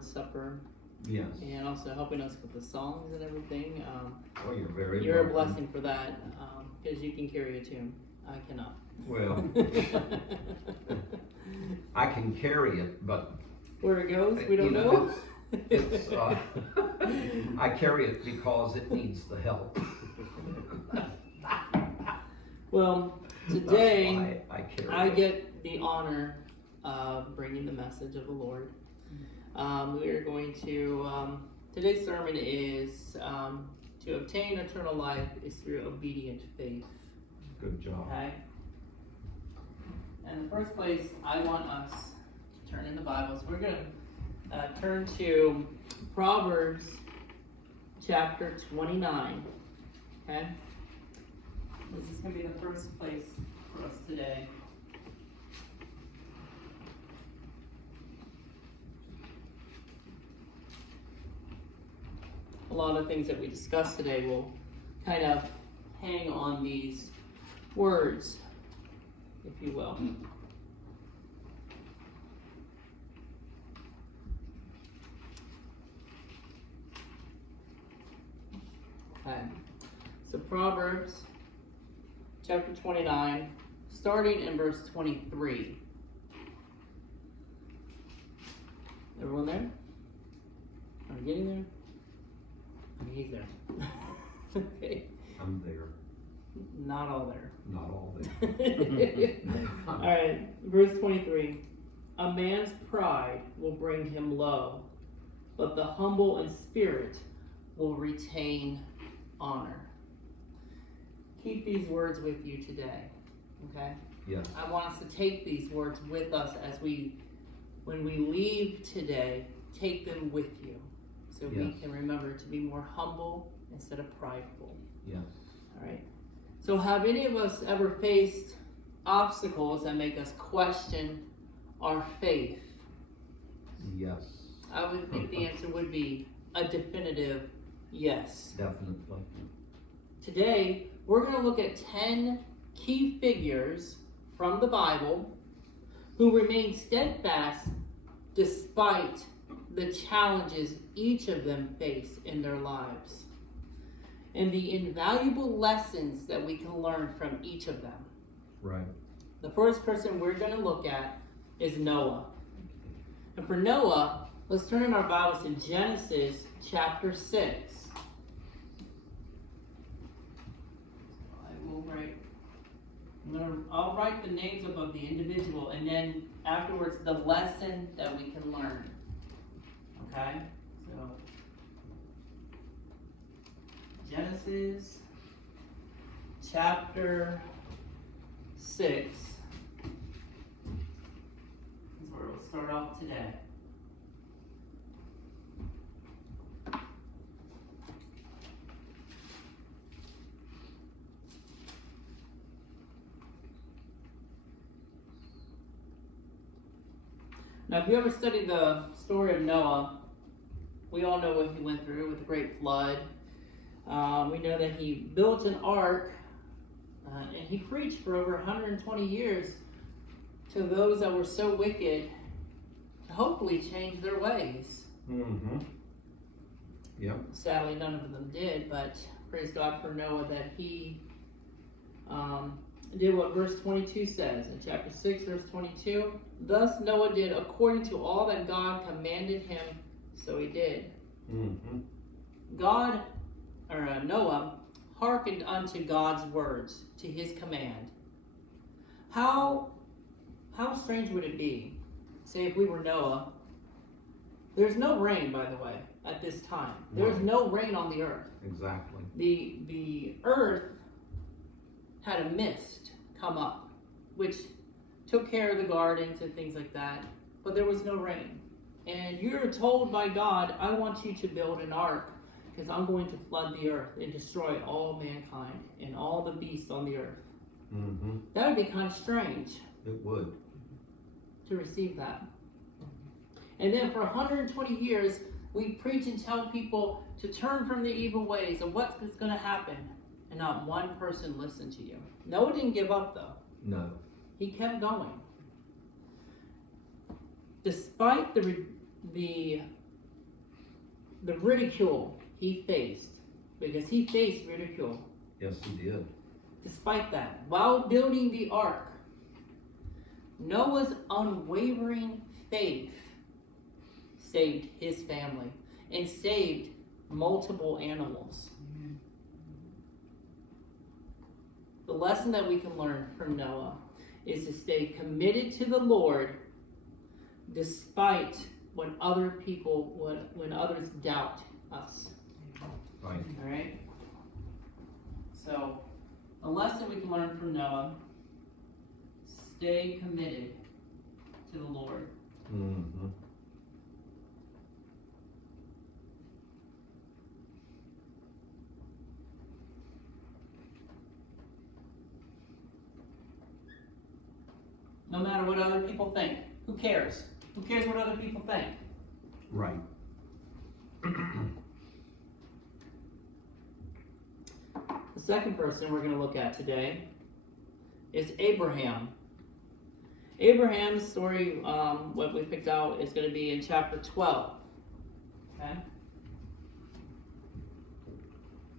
Lord's Supper. Yes. And also helping us with the songs and everything. Oh, you're very You're welcome. a blessing for that, because you can carry a tune. I cannot. Well, I can carry it, but where it goes, we don't you know. It's I carry it because it needs the help. Well, today I carry I it. get the honor of bringing the message of the Lord. We are going to, today's sermon is to obtain eternal life is through obedient faith. Good job. Okay? And the first place I want us to turn in the Bibles, we're going to turn to Proverbs chapter 29. Okay? This is going to be the first place for us today. A lot of things that we discuss today will kind of hang on these words, if you will. Okay, so Proverbs chapter 29, starting in verse 23. Everyone there? Are we getting there? Okay, he's there. Okay. I'm there. Not all there. Not all there. Alright, verse 23. A man's pride will bring him low, but the humble in spirit will retain honor. Keep these words with you today, okay? Yes. I want us to take these words with us when we leave today, take them with you. So we Yes. can remember to be more humble instead of prideful. Yes. Alright. So have any of us ever faced obstacles that make us question our faith? Yes. I would think the answer would be a definitive yes. Definitely. Today, we're going to look at 10 key figures from the Bible who remain steadfast despite the challenges each of them face in their lives, and the invaluable lessons that we can learn from each of them. Right. The first person we're going to look at is Noah. And for Noah, let's turn in our Bibles to Genesis chapter 6. I'll write the names of the individual, and then afterwards the lesson that we can learn. Okay? So, Genesis chapter 6 is where we'll start off today. Now, if you ever studied the story of Noah, we all know what he went through with the great flood. We know that he built an ark, and he preached for over 120 years to those that were so wicked to hopefully change their ways. Mm-hmm. Yep. Sadly, none of them did, but praise God for Noah that he did what verse 22 says in chapter 6, verse 22. Thus Noah did according to all that God commanded him, so he did. Mm-hmm. Noah hearkened unto God's words, to his command. How strange would it be, say if we were Noah? There's no rain, by the way, at this time. There's no rain on the earth. Exactly. The earth had a mist come up, which took care of the gardens and things like that, but there was no rain. And you're told by God, I want you to build an ark because I'm going to flood the earth and destroy all mankind and all the beasts on the earth. Mm-hmm. That would be kind of strange It would. to receive that. And then for 120 years, we preach and tell people to turn from the evil ways and what's going to happen. And not one person listened to you. Noah didn't give up, though. No. He kept going. Despite the the ridicule he faced, because he faced ridicule. Yes, he did. Despite that, while building the ark, Noah's unwavering faith saved his family and saved multiple animals. The lesson that we can learn from Noah is to stay committed to the Lord despite when other people, when others doubt us. Right. All right? So, a lesson we can learn from Noah: stay committed to the Lord. Mm-hmm. No matter what other people think. Who cares? Who cares what other people think? Right. The second person we're going to look at today is Abraham. Abraham's story, what we picked out, is going to be in chapter 12. Okay?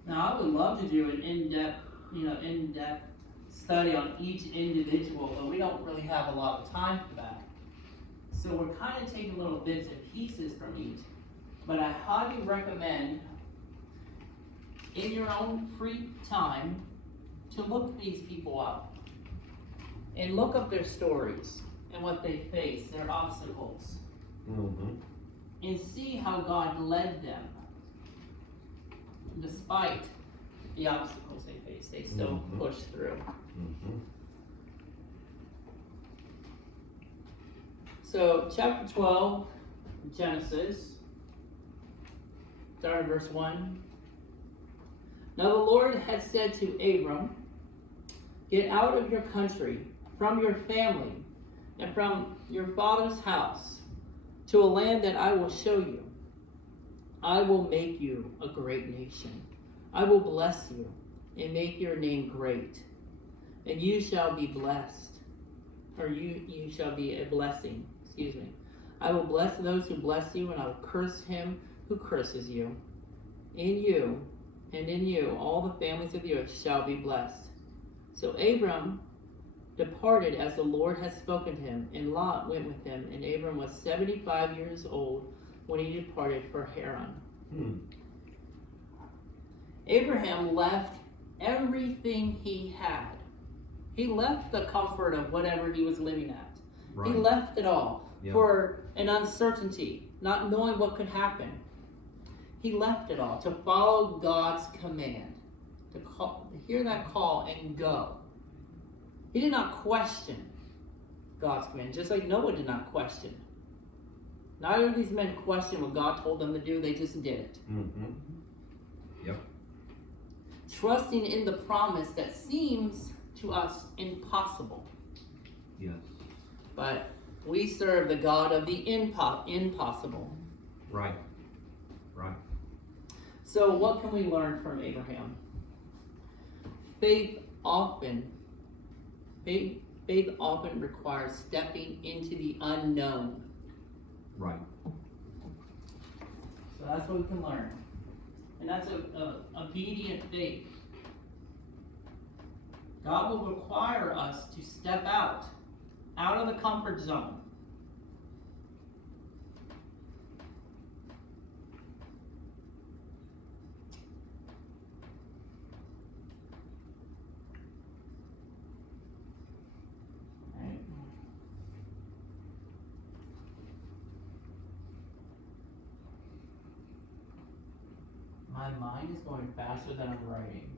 Now, I would love to do an in-depth study on each individual, but we don't really have a lot of time for that. So we're kind of taking little bits and pieces from each. But I highly recommend, in your own free time, to look these people up and look up their stories and what they face, their obstacles, and see how God led them. Despite the obstacles they face, they still push through. So, chapter 12, Genesis, start at verse 1. Now the Lord had said to Abram, "Get out of your country, from your family, and from your father's house, to a land that I will show you. I will make you a great nation. I will bless you and make your name great, and you shall be blessed, or you shall be a blessing. I will bless those who bless you, and I will curse him who curses you. In you, and in you, all the families of the earth shall be blessed." So Abram departed as the Lord had spoken to him, and Lot went with him, and Abram was 75 years old when he departed for Haran. Abraham left everything he had. He left the comfort of whatever he was living at. Right. He left it all for an uncertainty, not knowing what could happen. He left it all to follow God's command, to hear that call and go. He did not question God's command, just like Noah did not question. Neither of these men questioned what God told them to do, they just did it. Yep. Trusting in the promise that seems to us impossible. Yes. But we serve the God of the impossible. Right. Right. So what can we learn from Abraham? Faith often requires stepping into the unknown. Right. So that's what we can learn. And that's obedient faith. God will require us to step out of the comfort zone. My mind is going faster than I'm writing.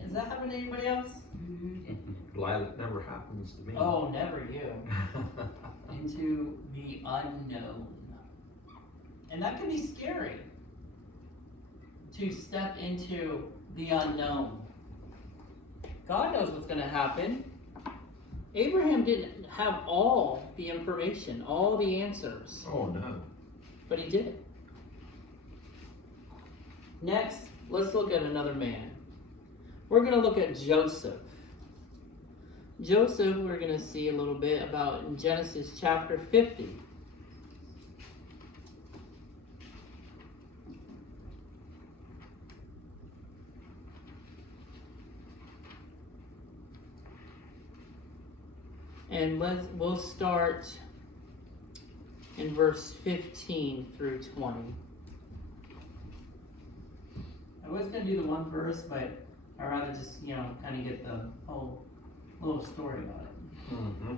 Does that happen to anybody else? Glad it never happens to me. Oh, never you. Into the unknown. And that can be scary. To step into the unknown. God knows what's going to happen. Abraham didn't have all the information, all the answers. Oh, no. But he did. Next, let's look at another man. We're going to look at Joseph. Joseph, we're going to see a little bit about in Genesis chapter 50. And we'll start in verse 15 through 20. I was going to do the one verse, but I'd rather just, kind of get the whole little story about it. Mm-hmm.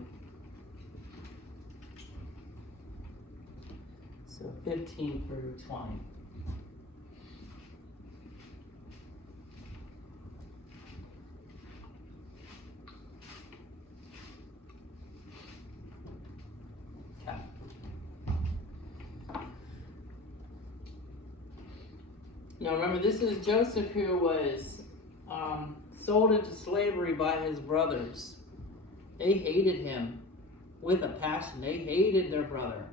So 15 through 20. Okay. Now remember, this is Joseph who was sold into slavery by his brothers. They hated him with a passion. They hated their brother.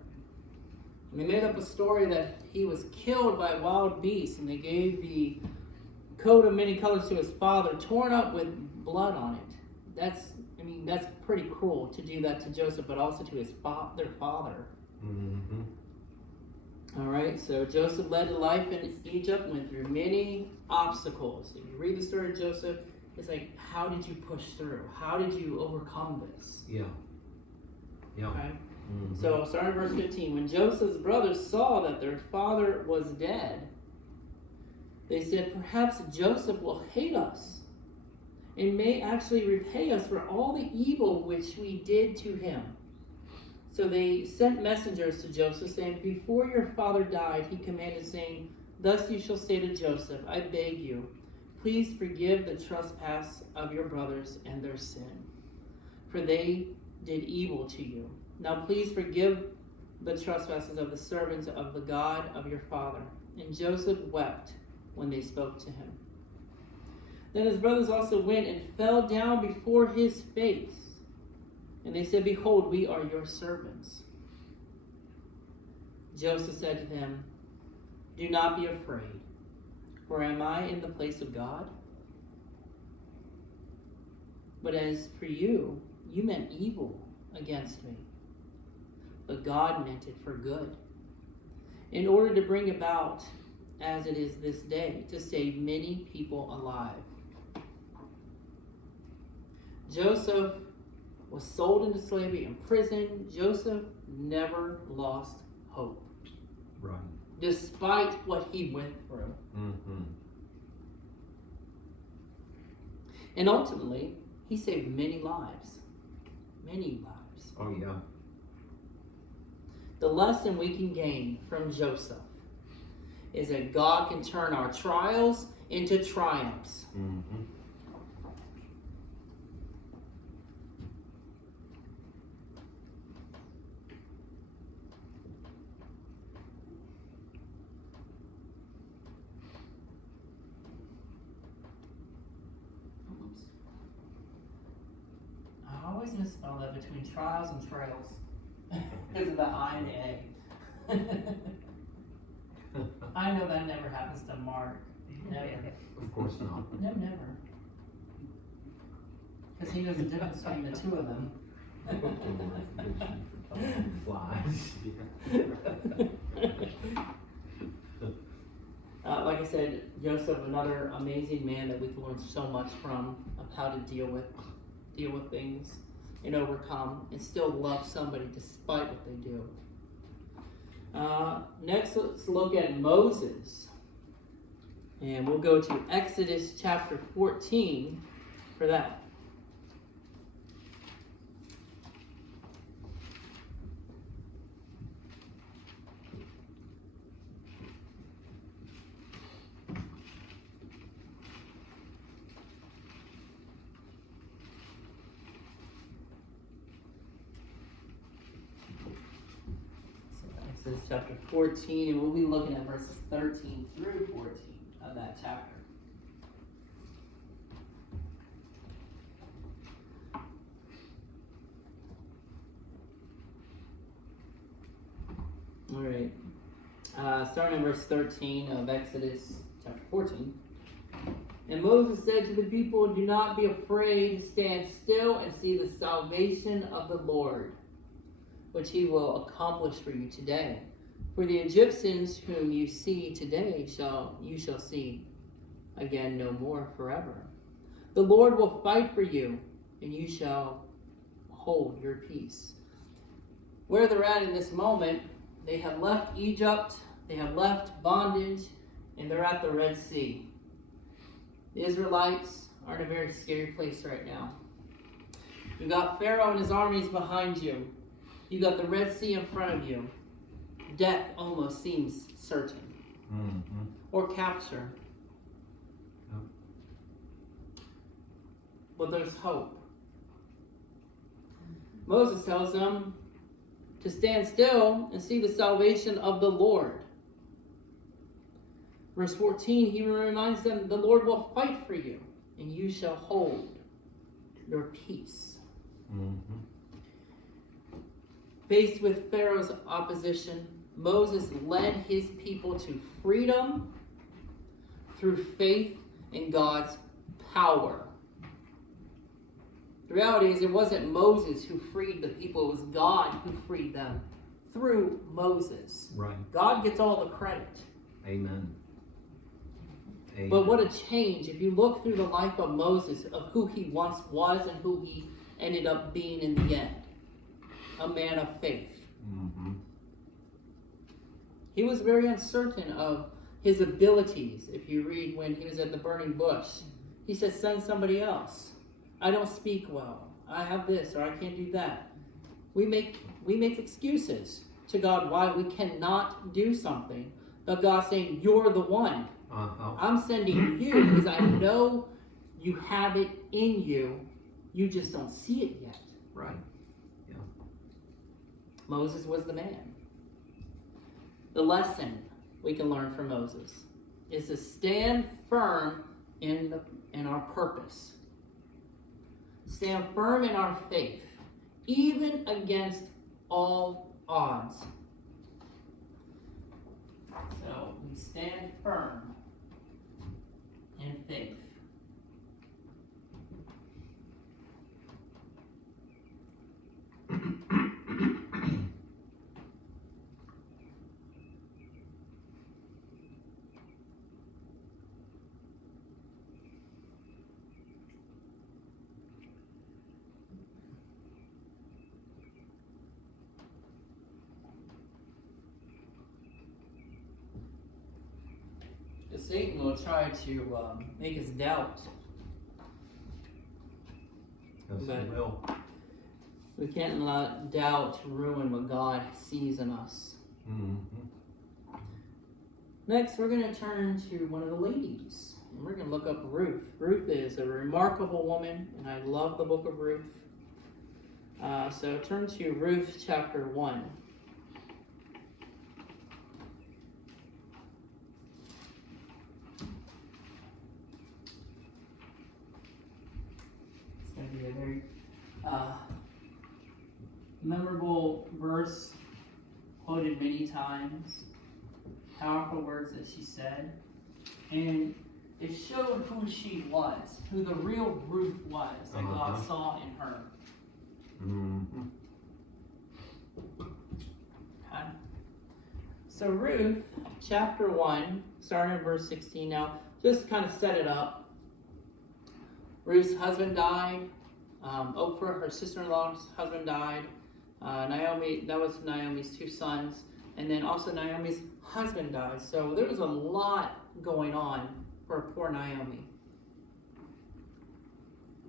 And they made up a story that he was killed by wild beasts, and they gave the coat of many colors to his father, torn up with blood on it. That's pretty cruel to do that to Joseph, but also to their father. Mm-hmm. All right, so Joseph led a life in Egypt, went through many obstacles. If you read the story of Joseph, it's like, how did you push through? How did you overcome this? Yeah. Yeah. Okay. Mm-hmm. So, starting in verse 15, when Joseph's brothers saw that their father was dead, they said, perhaps Joseph will hate us and may actually repay us for all the evil which we did to him. So they sent messengers to Joseph, saying, before your father died, he commanded, saying, thus you shall say to Joseph, I beg you, please forgive the trespass of your brothers and their sin, for they did evil to you. Now please forgive the trespasses of the servants of the God of your father. And Joseph wept when they spoke to him. Then his brothers also went and fell down before his face. And they said, behold, we are your servants. Joseph said to them, do not be afraid, for am I in the place of God? But as for you, you meant evil against me, but God meant it for good, in order to bring about, as it is this day, to save many people alive. Joseph was sold into slavery in prison. Joseph never lost hope. Right. Despite what he went through. Mm-hmm. And ultimately, he saved many lives. Many lives. Oh, yeah. The lesson we can gain from Joseph is that God can turn our trials into triumphs. Mm-hmm. I always misspell that between trials and trails because of the I and the A. I know that never happens to Mark. Never. Of course not. No, never. Because he knows the difference between the two of them. Flies. Like I said, Joseph, another amazing man that we can learn so much from of how to deal with things and overcome and still love somebody despite what they do. Next, let's look at Moses. And we'll go to Exodus chapter 14 for that. Exodus chapter 14, and we'll be looking at verses 13 through 14 of that chapter. All right. Starting in verse 13 of Exodus chapter 14. And Moses said to the people, do not be afraid, stand still and see the salvation of the Lord, which he will accomplish for you today. For the Egyptians whom you see today you shall see again no more forever. The Lord will fight for you, and you shall hold your peace. Where they're at in this moment, they have left Egypt, they have left bondage, and they're at the Red Sea. The Israelites are in a very scary place right now. You've got Pharaoh and his armies behind you. You've got the Red Sea in front of you. Death almost seems certain. Mm-hmm. Or capture. Yep. But there's hope. Moses tells them to stand still and see the salvation of the Lord. Verse 14, he reminds them, the Lord will fight for you, and you shall hold your peace. Mm-hmm. Faced with Pharaoh's opposition, Moses led his people to freedom through faith in God's power. The reality is, it wasn't Moses who freed the people, it was God who freed them through Moses. Right. God gets all the credit. Amen. Amen. But what a change if you look through the life of Moses, of who he once was and who he ended up being in the end. A man of faith. Mm-hmm. He was very uncertain of his abilities. If you read when he was at the burning bush, he said, send somebody else. I don't speak well. I have this or I can't do that. We make excuses to God why we cannot do something. But God's saying, you're the one. Uh-huh. I'm sending you because I know you have it in you. You just don't see it yet. Right. Yeah. Moses was the man. The lesson we can learn from Moses is to stand firm in our purpose. Stand firm in our faith, even against all odds. So we stand firm in faith. Satan will try to make us doubt. Yes, But he will. we can't let doubt ruin what God sees in us. Mm-hmm. Next, we're going to turn to one of the ladies. And we're going to look up Ruth. Ruth is a remarkable woman, and I love the book of Ruth. So turn to Ruth chapter 1. It's going to be a very memorable verse, quoted many times. Powerful words that she said. And it showed who she was, who the real Ruth was that God saw in her. Mm-hmm. Okay. So Ruth, chapter 1, starting in verse 16. Now, just kind of set it up. Ruth's husband died. Oprah, her sister-in-law's husband, died. Naomi, that was Naomi's two sons. And then also Naomi's husband died. So there was a lot going on for poor Naomi.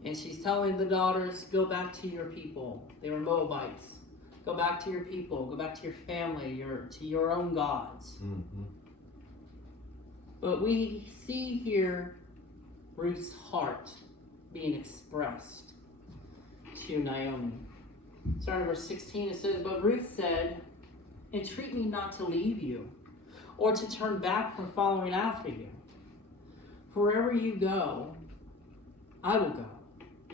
And she's telling the daughters, go back to your people. They were Moabites. Go back to your people. Go back to your family, to your own gods. Mm-hmm. But we see here Ruth's heart being expressed to Naomi. Starting verse 16, it says, but Ruth said, entreat me not to leave you, or to turn back from following after you. For wherever you go, I will go,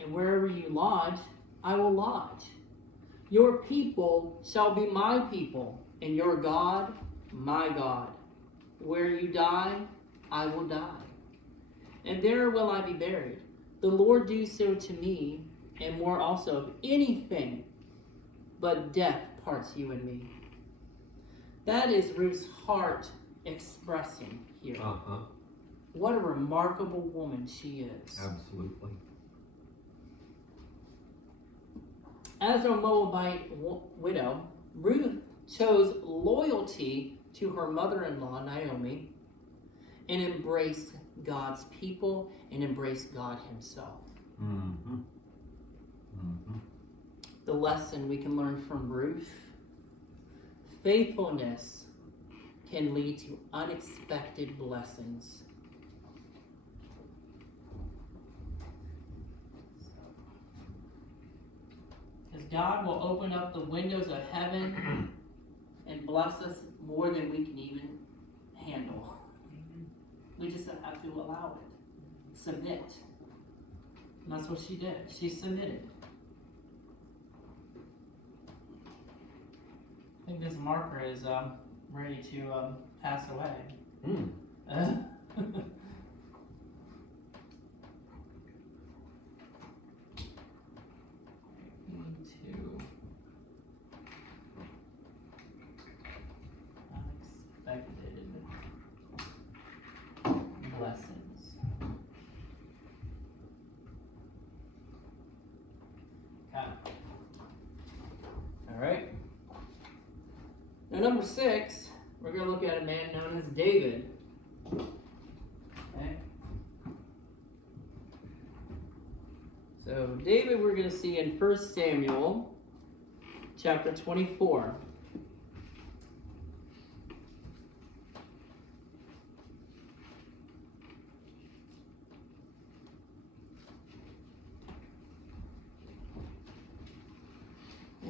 and wherever you lodge, I will lodge. Your people shall be my people, and your God, my God. Where you die, I will die, and there will I be buried. The Lord do so to me, and more also, if anything but death parts you and me. That is Ruth's heart expressing here. Uh-huh. What a remarkable woman she is. Absolutely. As a Moabite widow, Ruth chose loyalty to her mother-in-law, Naomi, and embraced God's people and embraced God himself. Mm-hmm. Mm-hmm. The lesson we can learn from Ruth: faithfulness can lead to unexpected blessings. Because God will open up the windows of heaven and bless us more than we can even handle. We just have to allow it. Submit. And that's what she did. She submitted. I think this marker is ready to pass away. Mm. Unexpected blessings. Okay. All right. Now, number 6, we're going to look at a man known as David. Okay. So, David, we're going to see in 1 Samuel chapter 24.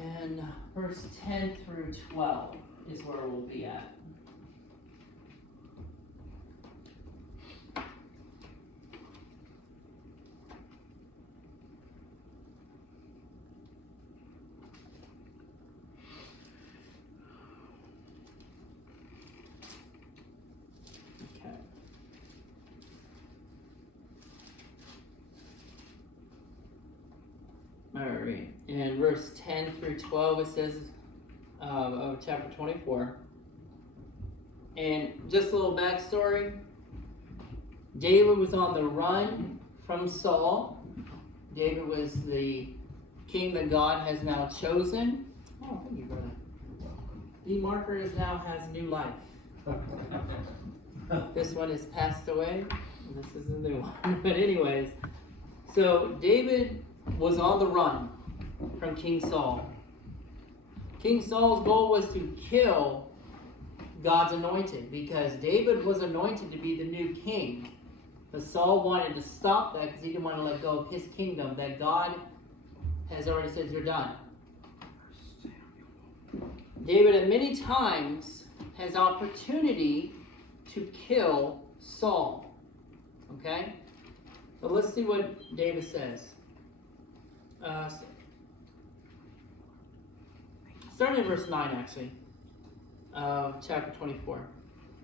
And verse 10 through 12 is where we'll be at. Okay. All right. In verse 10 through 12, it says, of chapter 24. And just a little backstory. David was on the run from Saul. David was the king that God has now chosen. Oh, thank you, brother. The marker has new life. This one is passed away. This is a new one. But anyways, so David was on the run from King Saul. King Saul's goal was to kill God's anointed, because David was anointed to be the new king. But Saul wanted to stop that because he didn't want to let go of his kingdom that God has already said, you're done. David at many times has opportunity to kill Saul. Okay? So let's see what David says. Starting in verse 9, actually, of chapter 24.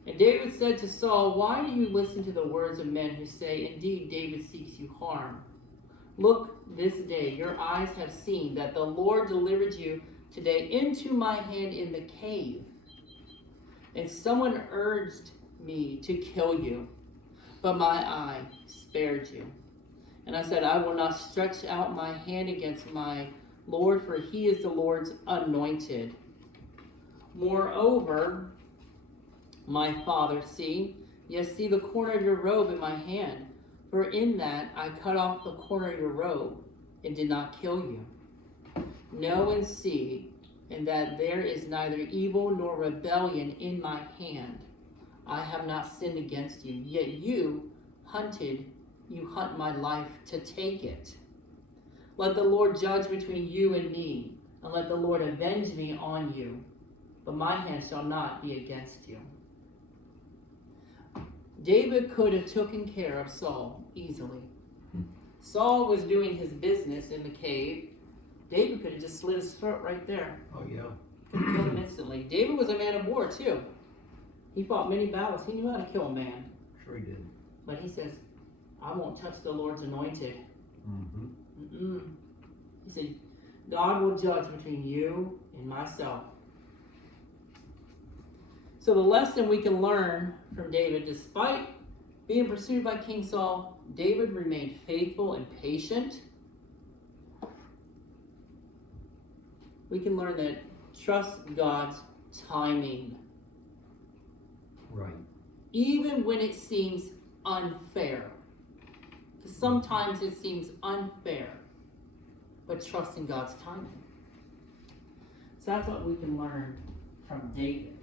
And David said to Saul, why do you listen to the words of men who say, indeed, David seeks you harm? Look, this day your eyes have seen that the Lord delivered you today into my hand in the cave. And someone urged me to kill you, but my eye spared you. And I said, I will not stretch out my hand against my Lord, for he is the Lord's anointed. Moreover, my father, see the corner of your robe in my hand, for in that I cut off the corner of your robe and did not kill you. Know and see, and that there is neither evil nor rebellion in my hand. I have not sinned against you, yet you hunt my life to take it. Let the Lord judge between you and me, and let the Lord avenge me on you, but my hand shall not be against you. David could have taken care of Saul easily. Saul was doing his business in the cave. David could have just slit his throat right there. Oh, yeah. Could have killed him instantly. David was a man of war, too. He fought many battles. He knew how to kill a man. Sure he did. But he says, I won't touch the Lord's anointed. Mm-hmm. He said, God will judge between you and myself. So the lesson we can learn from David, despite being pursued by King Saul, David remained faithful and patient. we can learn that trust God's timing. Right. Even when it seems unfair. Because sometimes it seems unfair. But trust in God's timing. So that's what we can learn from David.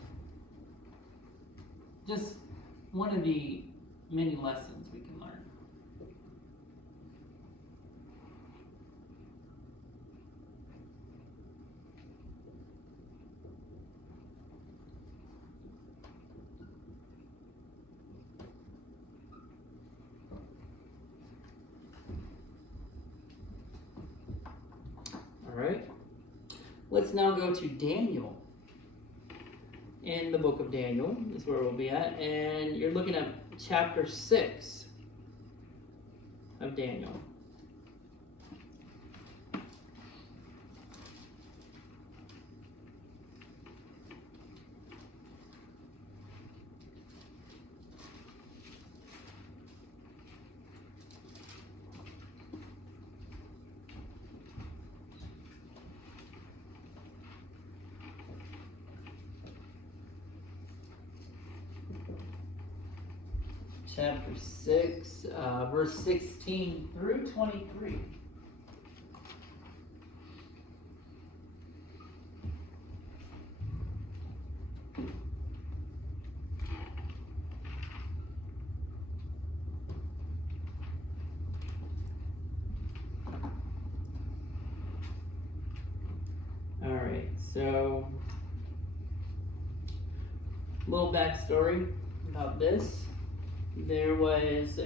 Just one of the many lessons we can learn. All right. Let's now go to Daniel. In the book of Daniel is where we'll be at. And you're looking at chapter 6 of Daniel. Chapter 6, verse 16 through 23. All right, so a little backstory about this. There was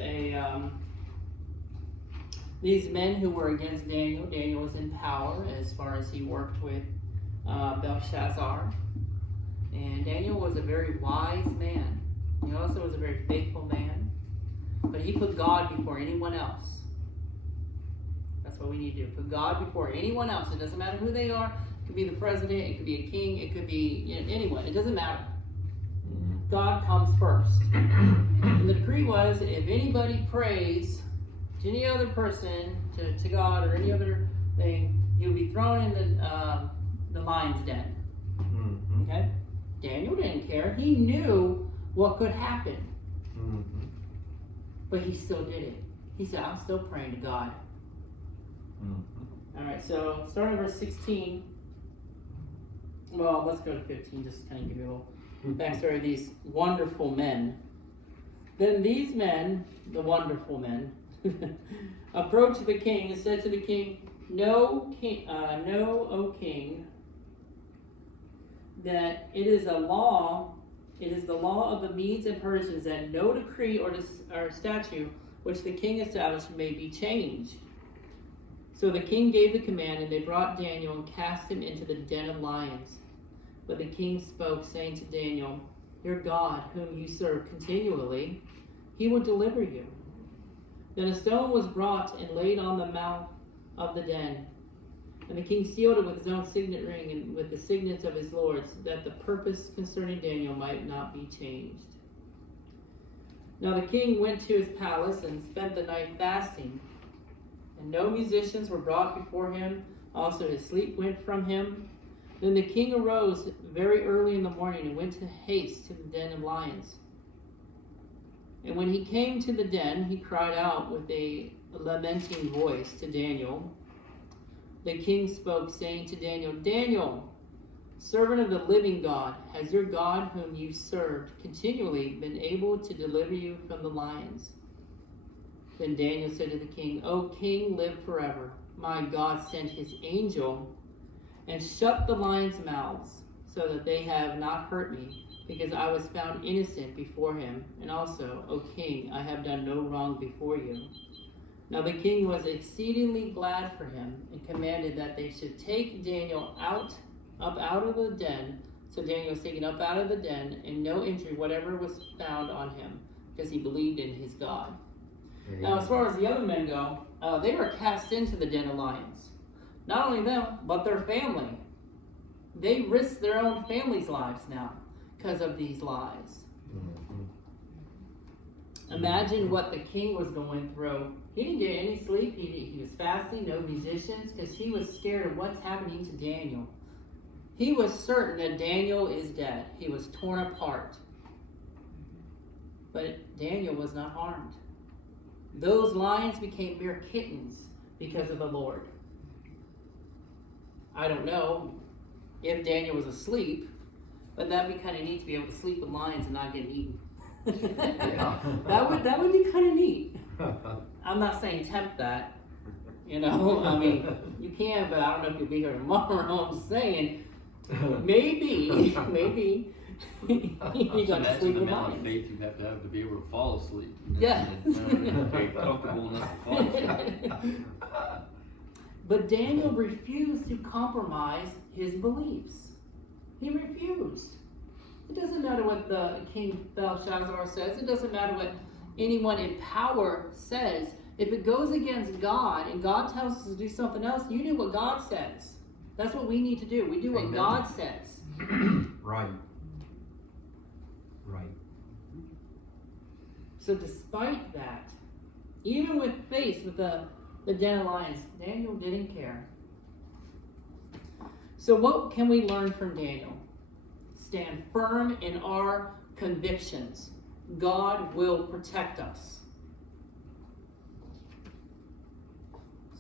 these men who were against Daniel. Daniel was in power as far as he worked with Belshazzar. And Daniel was a very wise man. He also was a very faithful man. But he put God before anyone else. That's what we need to do. Put God before anyone else. It doesn't matter who they are. It could be the president. It could be a king. It could be anyone. It doesn't matter. God comes first. And the decree was, if anybody prays to any other person, to God or any other thing, you'll be thrown in the lion's den. Mm-hmm. Okay? Daniel didn't care. He knew what could happen. Mm-hmm. But he still did it. He said, I'm still praying to God. Mm-hmm. All right, so starting at verse 16. Well, let's go to 15, just to kind of give you a little backstory of these wonderful men. Then these men, the wonderful men, approached the king and said to the king, Know, O king, that it is the law of the Medes and Persians that no decree or statute which the king established may be changed. So the king gave the command, and they brought Daniel and cast him into the den of lions. But the king spoke, saying to Daniel, Your God, whom you serve continually, he will deliver you. Then a stone was brought and laid on the mouth of the den. And the king sealed it with his own signet ring and with the signets of his lords, that the purpose concerning Daniel might not be changed. Now the king went to his palace and spent the night fasting. And no musicians were brought before him. Also his sleep went from him. Then the king arose very early in the morning and went to haste to the den of lions. And when he came to the den, he cried out with a lamenting voice to Daniel. The king spoke, saying to Daniel, Daniel, servant of the living God, has your God whom you served continually been able to deliver you from the lions? Then Daniel said to the king, O king, live forever. My God sent his angel and shut the lions' mouths, so that they have not hurt me, because I was found innocent before him. And also, O king, I have done no wrong before you. Now the king was exceedingly glad for him, and commanded that they should take Daniel up out of the den. So Daniel was taken up out of the den, and no injury whatever was found on him, because he believed in his God. Amen. Now as far as the other men go, they were cast into the den of lions. Not only them, but their family. They risked their own family's lives now because of these lies. Mm-hmm. Imagine what the king was going through. He didn't get any sleep. He was fasting, no musicians, because he was scared of what's happening to Daniel. he was certain that Daniel is dead. He was torn apart. But Daniel was not harmed. Those lions became mere kittens because of the Lord. I don't know if Daniel was asleep, but that'd be kind of neat to be able to sleep with lions and not get eaten. Yeah. That would be kind of neat. I'm not saying tempt that. You know, I mean, you can, but I don't know if you'll be here tomorrow. I'm saying, maybe, you got to sleep the with amount of lions. faith you have to be able to fall asleep. Yes. Very comfortable enough to fall asleep. But Daniel refused to compromise his beliefs. He refused. It doesn't matter what the King Belshazzar says. It doesn't matter what anyone in power says. If it goes against God and God tells us to do something else, you do what God says. That's what we need to do. We do what Amen. God says. Right. Right. So despite that, even with faced with the den of lions, Daniel didn't care. So what can we learn from Daniel? Stand firm in our convictions. God will protect us.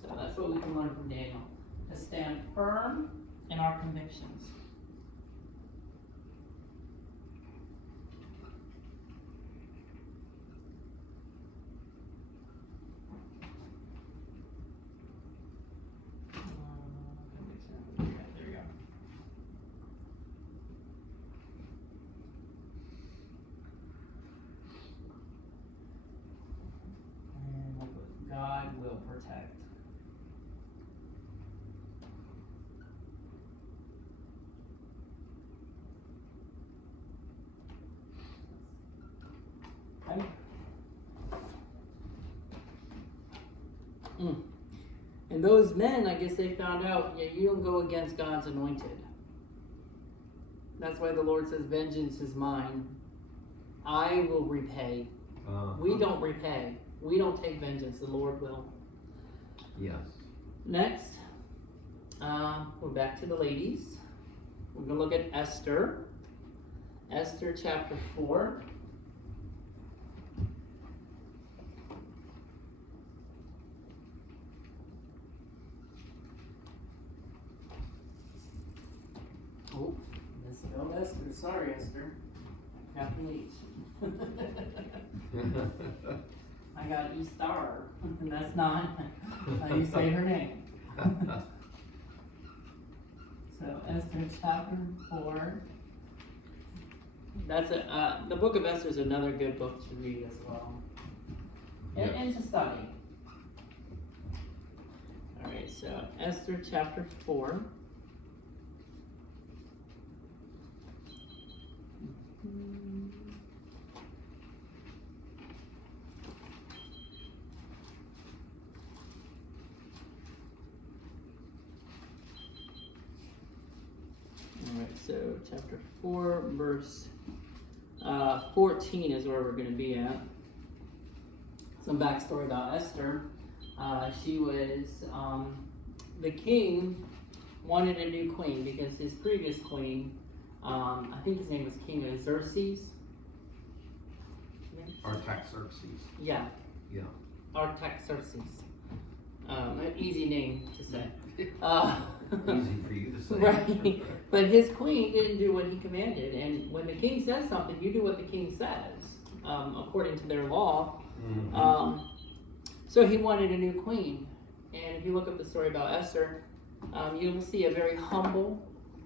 So that's what we can learn from Daniel. To stand firm in our convictions. There we go. And we'll put God will protect. Okay. And those men, I guess they found out, yeah, you don't go against God's anointed. That's why the Lord says, vengeance is mine. I will repay. We don't repay. We don't take vengeance. The Lord will. Yes. Next, we're back to the ladies. We're going to look at Esther. Esther chapter 4. Oh, misspelled Esther. Sorry, Esther. Captain Leach. I got E-Star, and that's not how you say her name. So Esther chapter 4. That's the book of Esther is another good book to read as well, and to study. All right, so Esther chapter 4. Alright, so chapter 4, verse 14 is where we're going to be at. Some backstory about Esther. She was, the king wanted a new queen because his previous queen, I think his name was King Xerxes. Artaxerxes. Yeah. Yeah. Artaxerxes. An easy name to say. Easy for you to say. Right. But his queen didn't do what he commanded. And when the king says something, you do what the king says, according to their law. Mm-hmm. So he wanted a new queen. And if you look up the story about Esther, you will see a very humble,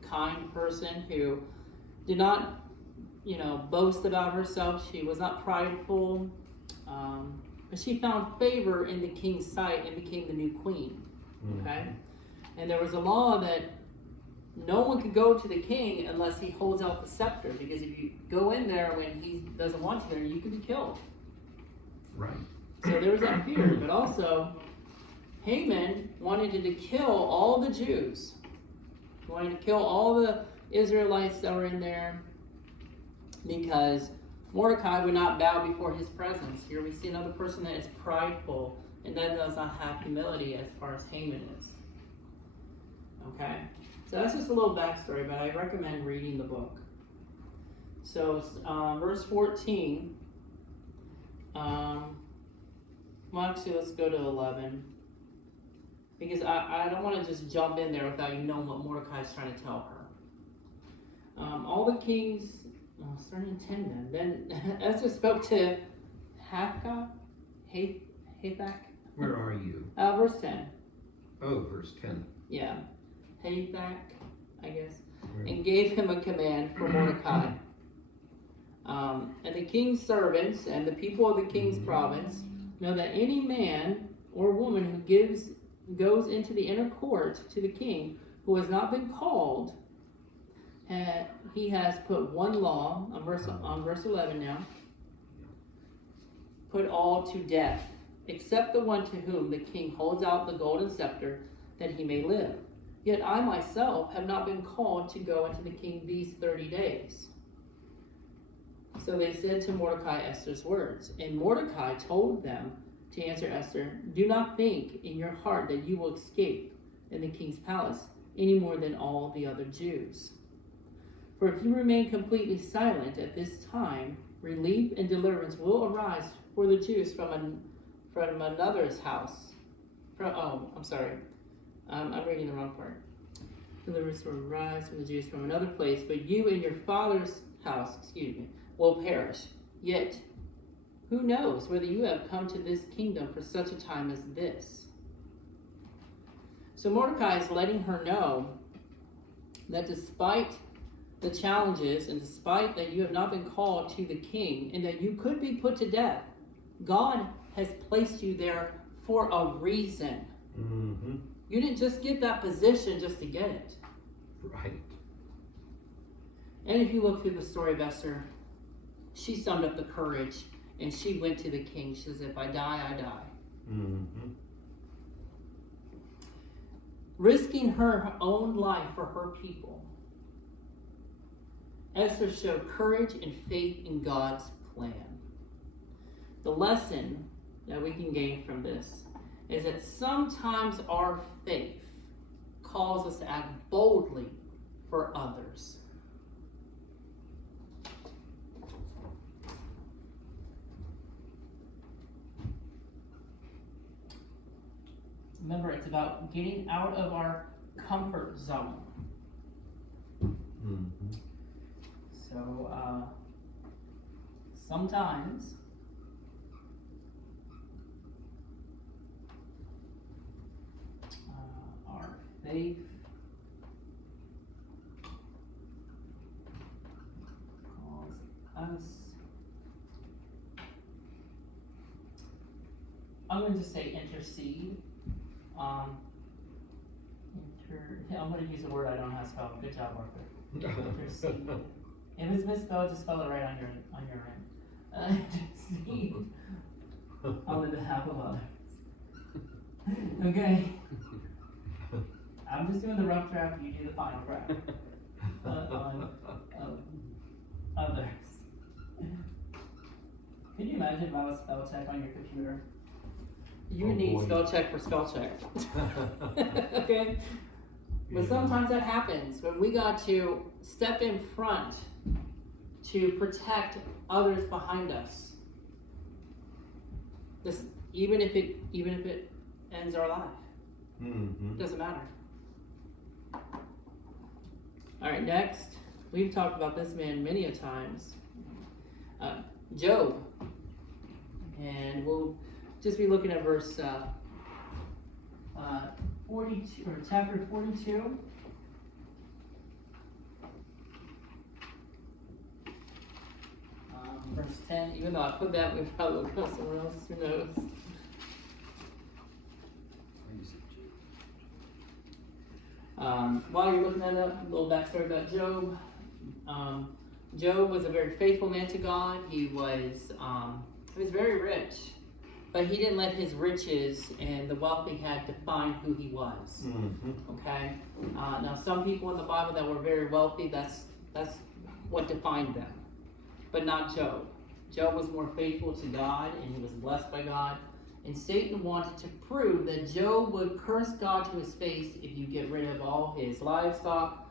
kind person who did not, boast about herself. She was not prideful. But she found favor in the king's sight and became the new queen. Okay? And there was a law that no one could go to the king unless he holds out the scepter. Because if you go in there when he doesn't want you there, you can be killed. Right. So there was that fear. But also, Haman wanted to kill all the Jews. He wanted to kill all the Israelites that were in there because Mordecai would not bow before his presence. Here we see another person that is prideful and that does not have humility as far as Haman is. Okay? So that's just a little backstory, but I recommend reading the book. So verse 14. Well, actually, let's go to 11. Because I don't want to just jump in there without you knowing what Mordecai is trying to tell her. All the kings, starting in 10 then Esther spoke to Hathach. Where are you? Verse 10. Oh, verse 10. Yeah. Hathach, I guess. And gave him a command for Mordecai. And the king's servants and the people of the king's province know that any man or woman who goes into the inner court to the king who has not been called, he has put one law on verse 11 now, put all to death, except the one to whom the king holds out the golden scepter, that he may live. Yet I myself have not been called to go into the king these 30 days. So they said to Mordecai Esther's words, and Mordecai told them to answer Esther, do not think in your heart that you will escape in the king's palace any more than all the other Jews. For if you remain completely silent at this time, relief and deliverance will arise for the Jews from another's house. I'm reading the wrong part. Deliverance will arise from the Jews from another place, but you and your father's house, will perish. Yet, who knows whether you have come to this kingdom for such a time as this? So Mordecai is letting her know that despite the challenges and despite that you have not been called to the king and that you could be put to death, God has placed you there for a reason. Mm-hmm. You didn't just get that position just to get it. Right. And if you look through the story of Esther, she summed up the courage and she went to the king. She says, if I die, I die. Mm-hmm. Risking her own life for her people, Esther showed courage and faith in God's plan. The lesson that we can gain from this is that sometimes our faith calls us to act boldly for others. Remember, it's about getting out of our comfort zone. Mm-hmm. So, sometimes our faith calls us. I'm going to just say intercede. I'm going to use a word I don't know how to spell. Good job, Arthur. Intercede. If it's misspelled, just spell it right on your end. Intercede on the behalf of others. Okay. I'm just doing the rough draft. You do the final draft. On others. Can you imagine if I was spell check on your computer? You would need spell check for spell check. Okay? But sometimes that happens when we got to step in front to protect others behind us. This, even if it ends our life. Mm-hmm. It doesn't matter. Alright, next. We've talked about this man many a times. Job. And we'll just be looking at verse 42, or chapter 42. Verse 10. Even though I put that, we probably would go somewhere else. Who knows? While you're looking that up, a little backstory about Job. Job was a very faithful man to God. He was very rich. But he didn't let his riches and the wealth he had define who he was. Mm-hmm. Okay? Now, some people in the Bible that were very wealthy, that's what defined them. But not Job. Job was more faithful to God, and he was blessed by God. And Satan wanted to prove that Job would curse God to his face if you get rid of all his livestock,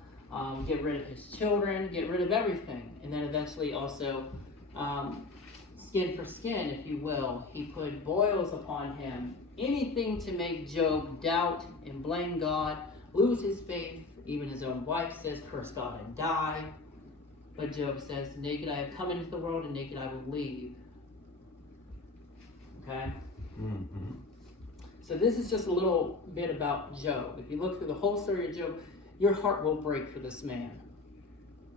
get rid of his children, get rid of everything. And then eventually also skin for skin, if you will. He put boils upon him. Anything to make Job doubt and blame God, lose his faith. Even his own wife says, curse God and die. But Job says, naked I have come into the world and naked I will leave. Okay? Mm-hmm. So this is just a little bit about Job. If you look through the whole story of Job, your heart will break for this man.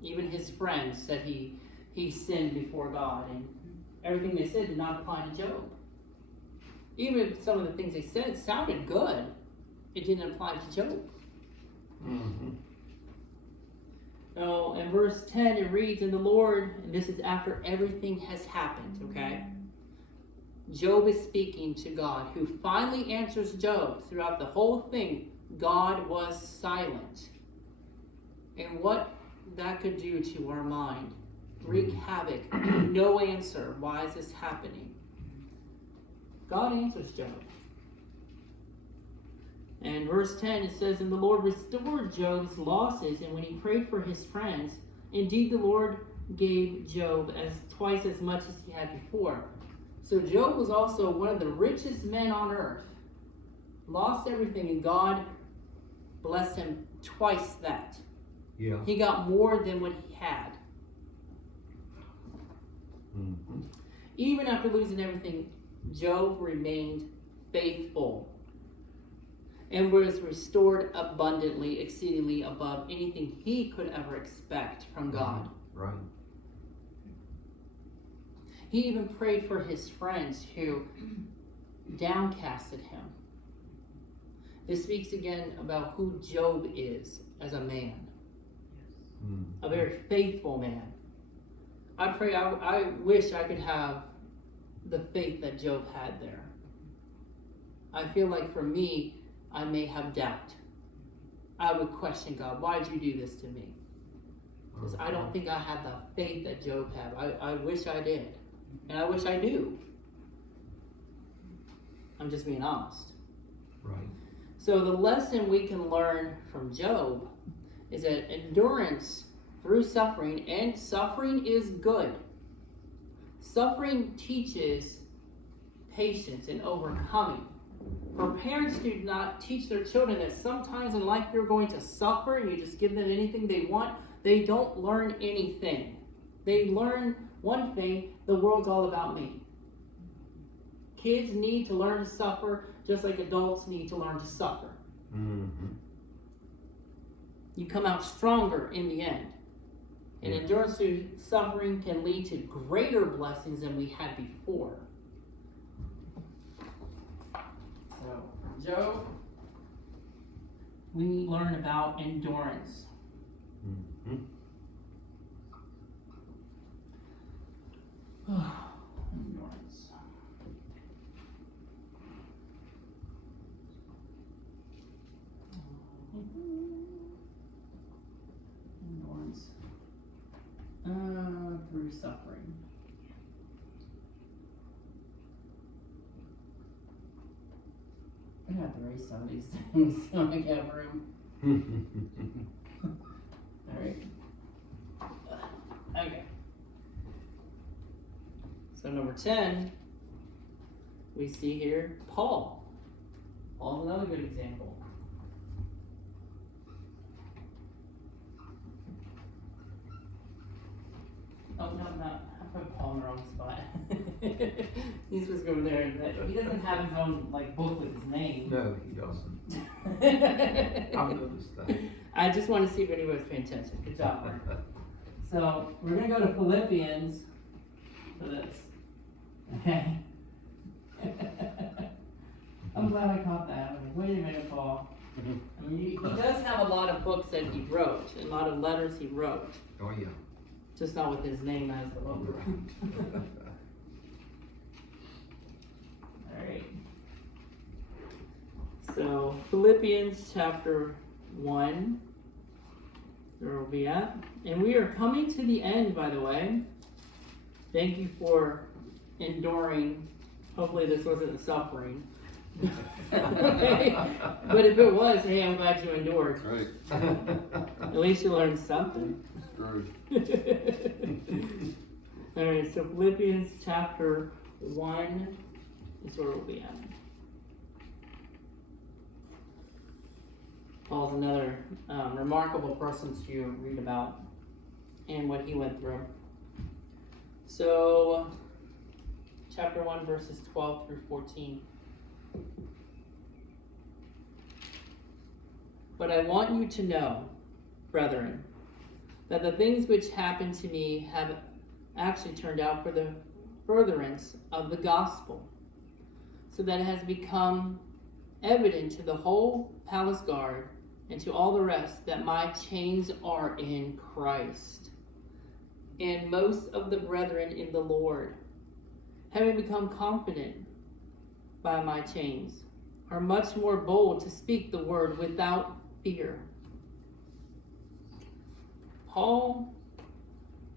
Even his friends said he sinned before God, and everything they said did not apply to Job. Even if some of the things they said sounded good, it didn't apply to Job. Mm-hmm. So in verse 10 it reads, and the Lord, and this is after everything has happened, okay? Job is speaking to God, who finally answers Job. Throughout the whole thing, God was silent. And what that could do to our mind, wreak havoc, no answer. Why is this happening? God answers Job. And verse 10, it says, and the Lord restored Job's losses, and when he prayed for his friends, indeed the Lord gave Job twice as much as he had before. So Job was also one of the richest men on earth. Lost everything, and God blessed him twice that. Yeah. He got more than what he had. Mm-hmm. Even after losing everything, Job remained faithful and was restored abundantly, exceedingly above anything he could ever expect from God. Right. He even prayed for his friends who downcasted him. This speaks again about who Job is as a man. A very faithful man. I wish I could have the faith that Job had there. I feel like for me, I may have doubt. I would question God, why did you do this to me? Because I don't think I had the faith that Job had. I wish I did. And I wish I knew. I'm just being honest. Right. So the lesson we can learn from Job is that endurance through suffering, and suffering is good. Suffering teaches patience and overcoming. For parents do not teach their children that sometimes in life you're going to suffer and you just give them anything they want, they don't learn anything. They learn one thing, the world's all about me. Kids need to learn to suffer just like adults need to learn to suffer. Mm-hmm. You come out stronger in the end. And endurance through suffering can lead to greater blessings than we had before. So, Job, we learn about endurance. Mm-hmm. Endurance. Endurance. Through suffering. I'm gonna have to erase some of these things so I get room. Alright. Okay. So number 10, we see here Paul. Paul's another good example. Oh, no, I put Paul in the wrong spot. He's supposed to go over there. He doesn't have his own book with his name. No, he doesn't. I've noticed that. I just want to see if anybody's paying attention. Good job, Mark. So we're going to go to Philippians for this. Okay. I'm glad I caught that. I'm like, wait a minute, Paul. I mean, he does have a lot of books that he wrote, a lot of letters he wrote. Oh, yeah. Just not with his name as the logo. Alright. So, Philippians chapter 1. Where we'll be at. And we are coming to the end, by the way. Thank you for enduring Hopefully this wasn't the suffering. Okay? But if it was, hey, I'm glad you endured. Right. At least you learned something. True. Alright, so Philippians chapter 1 is where we'll be at. Paul's another remarkable person to read about and what he went through. So, chapter 1, verses 12 through 14. But I want you to know, brethren, that the things which happened to me have actually turned out for the furtherance of the gospel, so that it has become evident to the whole palace guard and to all the rest that my chains are in Christ. And most of the brethren in the Lord, having become confident by my chains, are much more bold to speak the word without fear. Paul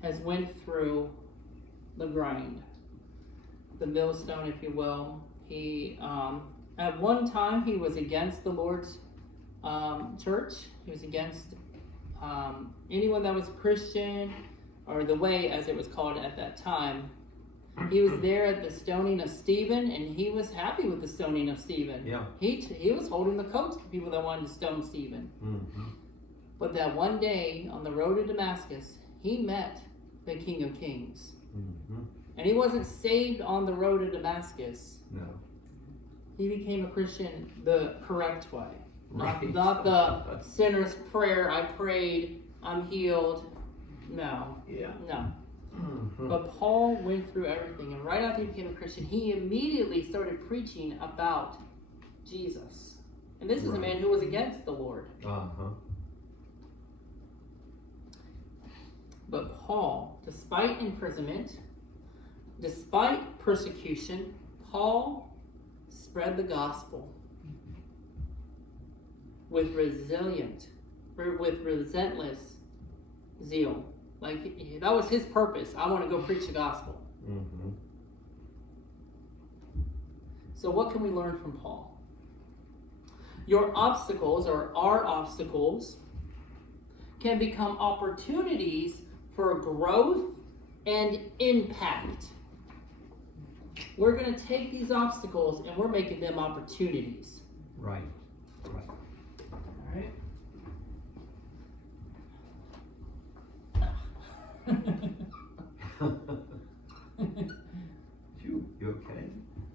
has went through the grind, the millstone, if you will. He, at one time, he was against the Lord's church. He was against anyone that was Christian, or the way as it was called at that time. He was there at the stoning of Stephen, and he was happy with the stoning of Stephen. Yeah. He was holding the coats for people that wanted to stone Stephen. Mm-hmm. But that one day on the road to Damascus, he met the King of Kings. Mm-hmm. And he wasn't saved on the road to Damascus. No. He became a Christian the correct way. Right. Not the sinner's prayer, I prayed, I'm healed. No. Yeah. No. Mm-hmm. But Paul went through everything, and right after he became a Christian, he immediately started preaching about Jesus. And this is a man who was against the Lord. Uh-huh. But Paul, despite imprisonment, despite persecution, Paul spread the gospel with relentless zeal. Like, that was his purpose. I want to go preach the gospel. Mm-hmm. So what can we learn from Paul? Your obstacles, or our obstacles, can become opportunities for growth and impact. We're going to take these obstacles and we're making them opportunities. Right. Right. All right? You okay?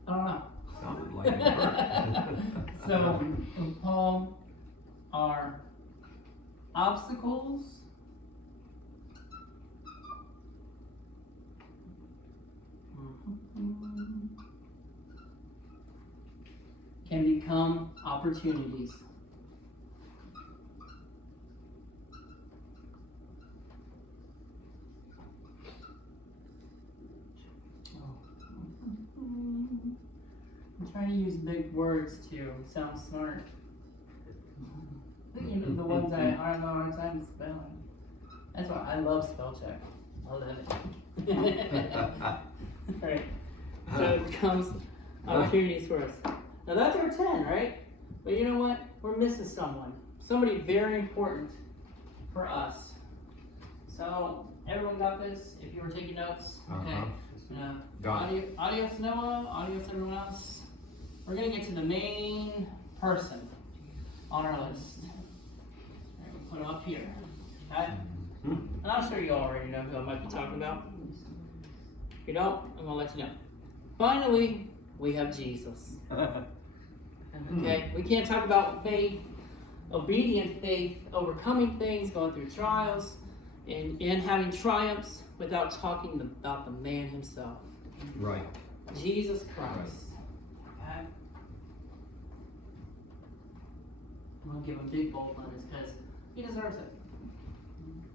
I don't know. Sounded like it hurt. So, Paul, our obstacles can become opportunities. I'm trying to use big words to sound smart. Even the ones I have a hard time spelling. That's why I love spell check. I love it. Right. So it becomes opportunities for us. Now that's our 10, right? But you know what? We're missing someone. Somebody very important for us. So everyone got this? If you were taking notes? Okay. Got it. Adios Noah, adios everyone else. We're gonna get to the main person on our list. Alright, we'll put him up here. Okay? Mm-hmm. And I'm sure you already know who I might be talking about. If you don't, I'm gonna let you know. Finally, we have Jesus. Okay? We can't talk about faith, obedient faith, overcoming things, going through trials, and having triumphs without talking about the man himself. Right. Jesus Christ. Okay? I'm going to give him big bold letters because he deserves it.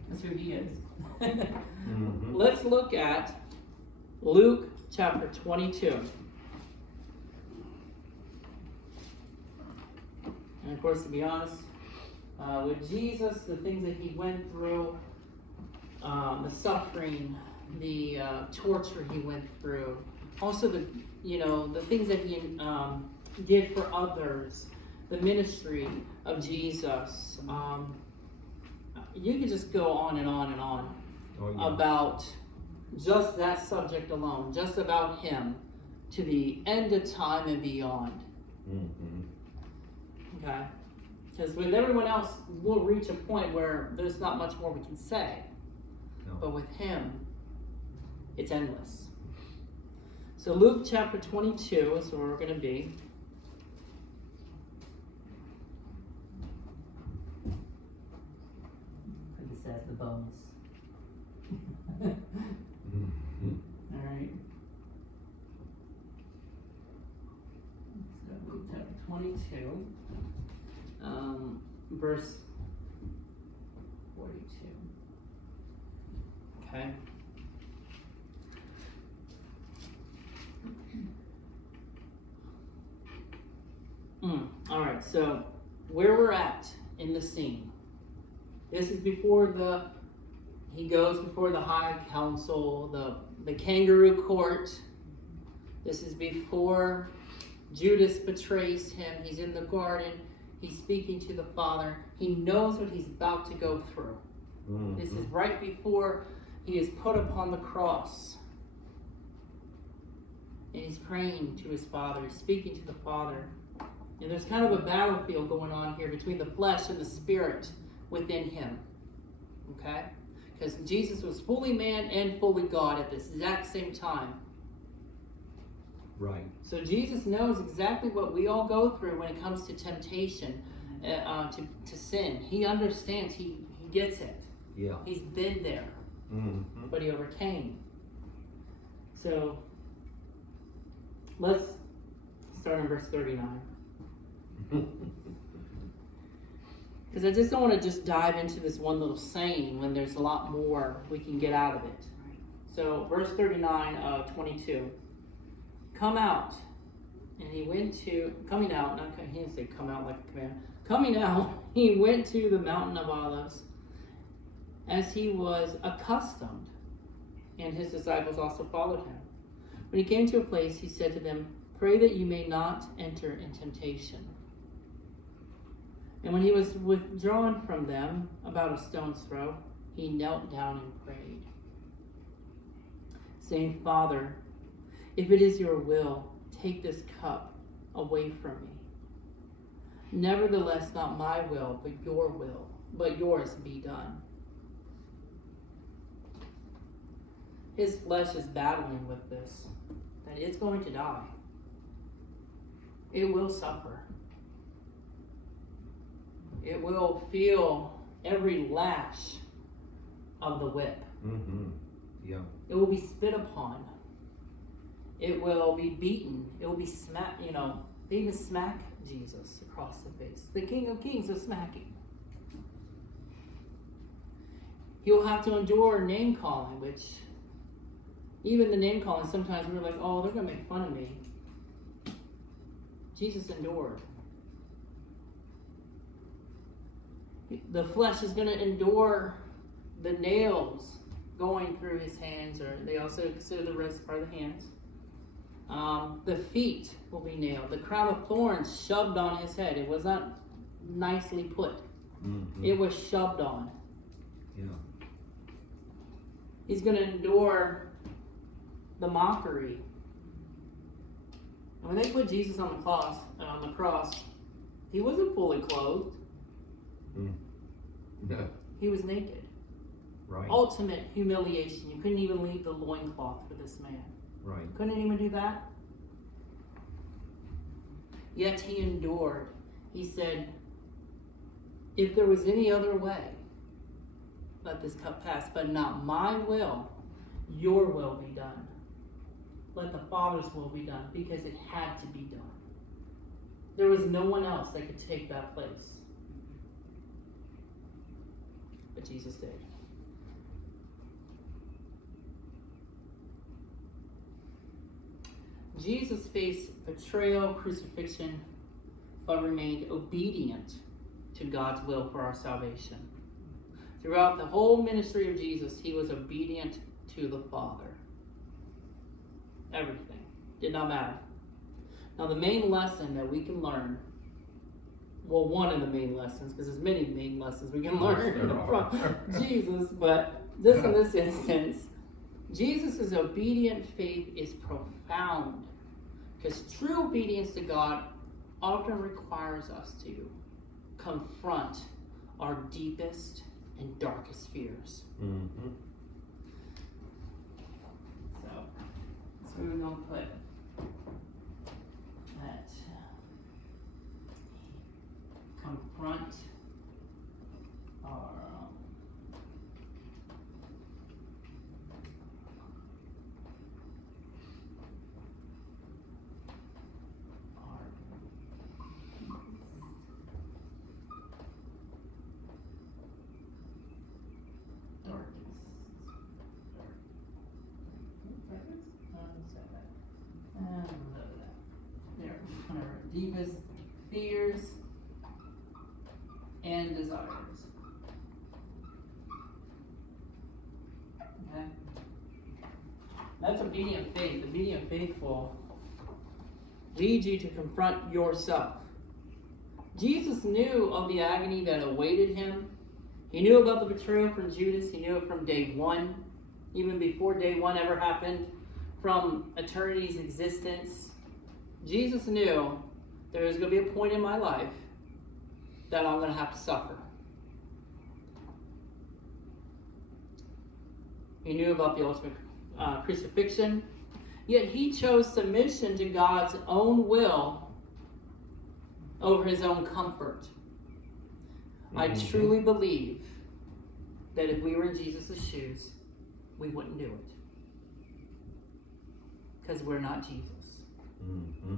That's who he is. Mm-hmm. Let's look at Luke chapter 22. And of course, to be honest, with Jesus, the things that he went through, the suffering, the torture he went through, also the things that he did for others, the ministry of Jesus. You could just go on and on and on about just that subject alone, just about him, to the end of time and beyond. Okay? Because with everyone else, we'll reach a point where there's not much more we can say. No. But with him, it's endless. So Luke chapter 22 is where we're going to be. I think it says the bonus. All right. So Luke chapter 22, verse 42. Okay. All right, so where we're at in the scene. This is before he goes before the high council, the kangaroo court. This is before Judas betrays him. He's in the garden. He's speaking to the Father. He knows what he's about to go through. This is right before he is put upon the cross. And he's praying to his Father, he's speaking to the Father. And there's kind of a battlefield going on here between the flesh and the spirit within him. Okay? Because Jesus was fully man and fully God at this exact same time. Right. So Jesus knows exactly what we all go through when it comes to temptation, to sin. He understands. He gets it. Yeah. He's been there. But he overcame. So let's start in verse 39. Because I just don't want to just dive into this one little saying when there's a lot more we can get out of it. So verse 39 of 22. Come out. And he went to, coming out, he didn't say come out like a command. Coming out, he went to the mountain of Olives as he was accustomed. And his disciples also followed him. When he came to a place, he said to them, pray that you may not enter in temptation. And when he was withdrawn from them, about a stone's throw, he knelt down and prayed, saying, Father, if it is your will, take this cup away from me. Nevertheless, not my will, but yours be done. His flesh is battling with this, that it's going to die. It will suffer. It will feel every lash of the whip. Yeah. It will be spit upon. It will be beaten. It will be smacked. They even smack Jesus across the face. The King of Kings is smacking. He'll have to endure name calling, which even the name calling, sometimes we're like, oh, they're going to make fun of me. Jesus endured. The flesh is going to endure the nails going through his hands, or they also consider the wrists are the hands. The feet will be nailed. The crown of thorns shoved on his head. It was not nicely put. It was shoved on. Yeah. He's going to endure the mockery. And when they put Jesus on the cross, he wasn't fully clothed. No. He was naked. Right. Ultimate humiliation. You couldn't even leave the loincloth for this man. Right. Couldn't even do that. Yet he endured. He said, if there was any other way, let this cup pass, but not my will, your will be done. Let the Father's will be done, because it had to be done. There was no one else that could take that place. But Jesus did. Jesus faced betrayal, crucifixion, but remained obedient to God's will for our salvation. Throughout the whole ministry of Jesus, he was obedient to the Father. Everything. Did not matter. Now the main lesson that we can learn, well, one of the main lessons, because there's many main lessons we can learn from Jesus, but this in this instance, Jesus' obedient faith is profound, because true obedience to God often requires us to confront our deepest and darkest fears. Mm-hmm. So we're going to put that confront our deepest fears and desires. Okay? That's obedient faith. Obedient faith will lead you to confront yourself. Jesus knew of the agony that awaited him. He knew about the betrayal from Judas. He knew it from day one, even before day one ever happened, from eternity's existence. Jesus knew there was going to be a point in my life that I'm going to have to suffer. He knew about the ultimate crucifixion, yet he chose submission to God's own will over his own comfort. Mm-hmm. I truly believe that if we were in Jesus' shoes, we wouldn't do it. Because we're not Jesus. Mm-hmm.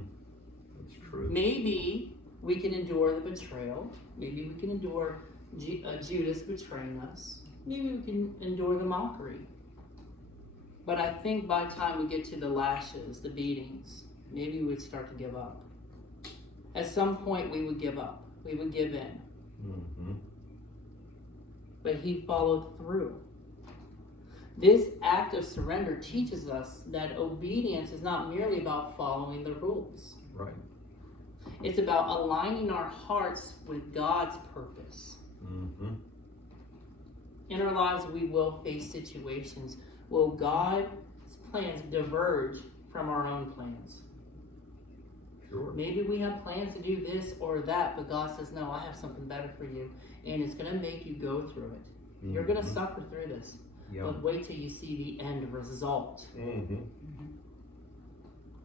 That's true. Maybe we can endure the betrayal. Maybe we can endure Judas betraying us. Maybe we can endure the mockery. But I think by the time we get to the lashes, the beatings, maybe we would start to give up. At some point, we would give up. We would give in. Mm-hmm. But he followed through. This act of surrender teaches us that obedience is not merely about following the rules. Right. It's about aligning our hearts with God's purpose. Mm-hmm. In our lives, we will face situations where God's plans diverge from our own plans. Sure. Maybe we have plans to do this or that, but God says, no, I have something better for you. And it's going to make you go through it. Mm-hmm. You're going to suffer through this. Yep. But wait till you see the end result. Mm-hmm.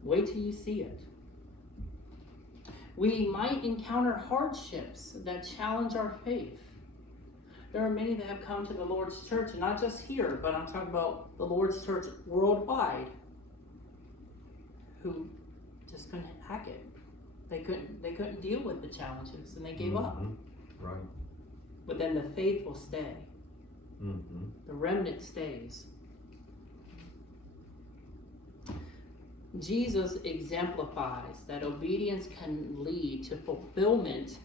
Wait till you see it. We might encounter hardships that challenge our faith. There are many that have come to the Lord's church, and not just here, but I'm talking about the Lord's church worldwide, who just couldn't hack it. They couldn't deal with the challenges, and they gave up. Right. But then the faith will stay. Mm-hmm. The remnant stays. Jesus exemplifies that obedience can lead to fulfillment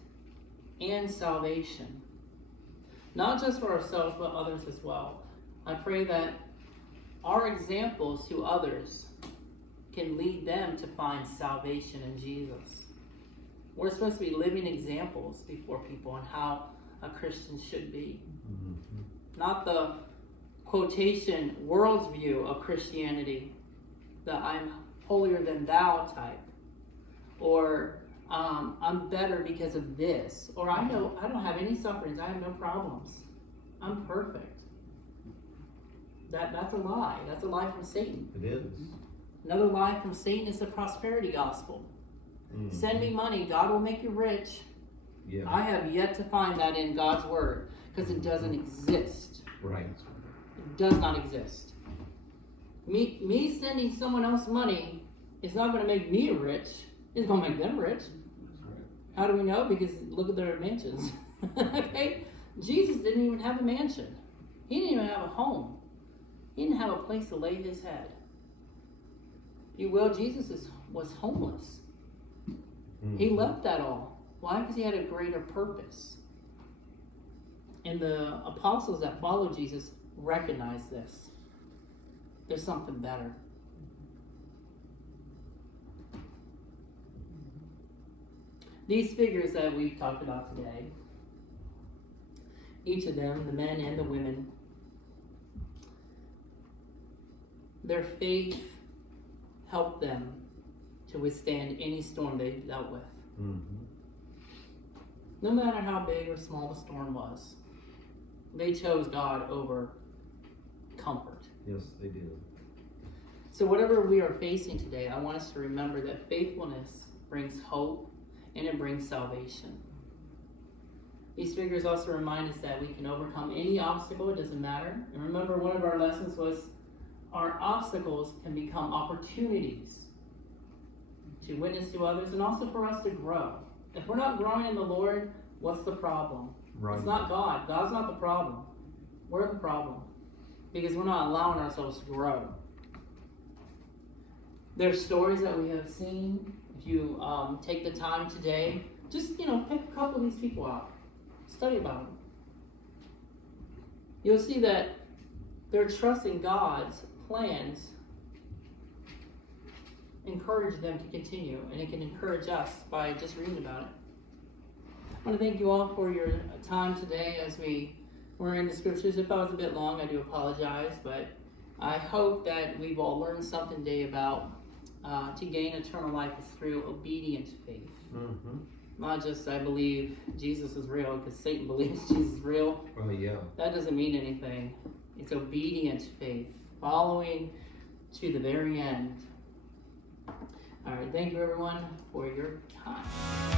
and salvation. Not just for ourselves, but others as well. I pray that our examples to others can lead them to find salvation in Jesus. We're supposed to be living examples before people on how a Christian should be. Mm-hmm. Not the quotation world's view of Christianity, the I'm holier than thou type, or I'm better because of this, or I don't have any sufferings, I have no problems, I'm perfect. That's a lie. That's a lie from Satan. It is. Another lie from Satan is the prosperity gospel. Mm-hmm. Send me money, God will make you rich. Yeah. I have yet to find that in God's word, because it doesn't exist. Right. It does not exist. Me sending someone else money is not going to make me rich. It's going to make them rich. How do we know? Because look at their mansions. Okay? Jesus didn't even have a mansion. He didn't even have a home. He didn't have a place to lay his head. If you will, Jesus was homeless. Mm-hmm. He left that all. Why? Because he had a greater purpose. And the apostles that followed Jesus recognized this. There's something better. These figures that we've talked about today, each of them, the men and the women, their faith helped them to withstand any storm they dealt with. Mm-hmm. No matter how big or small the storm was, they chose God over comfort. Yes, they did. So whatever we are facing today, I want us to remember that faithfulness brings hope and it brings salvation. These figures also remind us that we can overcome any obstacle, it doesn't matter. And remember, one of our lessons was our obstacles can become opportunities to witness to others and also for us to grow. If we're not growing in the Lord, what's the problem? Right. It's not God. God's not the problem. We're the problem because we're not allowing ourselves to grow. There's stories that we have seen. If you take the time today, just pick a couple of these people out. Study about them. You'll see that they're trusting God's plans. Encourage them to continue, and it can encourage us by just reading about it. I want to thank you all for your time today as we were in the scriptures. If I was a bit long, I do apologize, but I hope that we've all learned something today about to gain eternal life is through obedient faith. Mm-hmm. Not just I believe Jesus is real because Satan believes Jesus is real. Oh, yeah. That doesn't mean anything. It's obedient faith, following to the very end. All right, thank you everyone for your time.